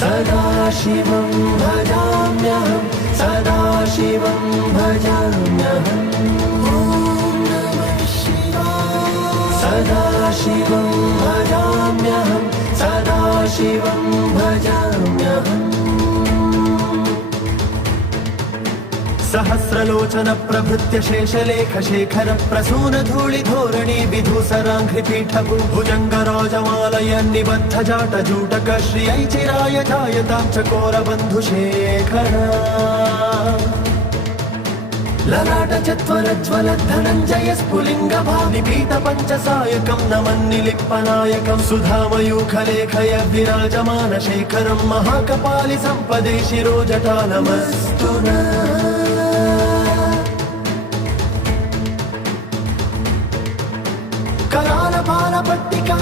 सदाशिवं भजाम्यहं सदाशिवं भजाम्यहम् सदाशिवं भजाम्यहं सदाशिवं भजाम्यहम् सहस्रलोचन प्रभृत्य शेषलेख शेखर प्रसून धूलि धोरणी विधूसराङ्घ्रिपीठभु भुजङ्गराजमालय निबद्ध जाट जूटक श्रियै चिराय जायतां चकोर बन्धुशेखर ललाट चत्वरज्वल धनञ्जय स्फुलिङ्ग भानिपीत पञ्चसायकं नमन्निलिप्पनायकं सुधामयूखलेखय विराजमान शेखरं महाकपालि सम्पदे शिरोजटालमस्तु कराल बाल पट्टिका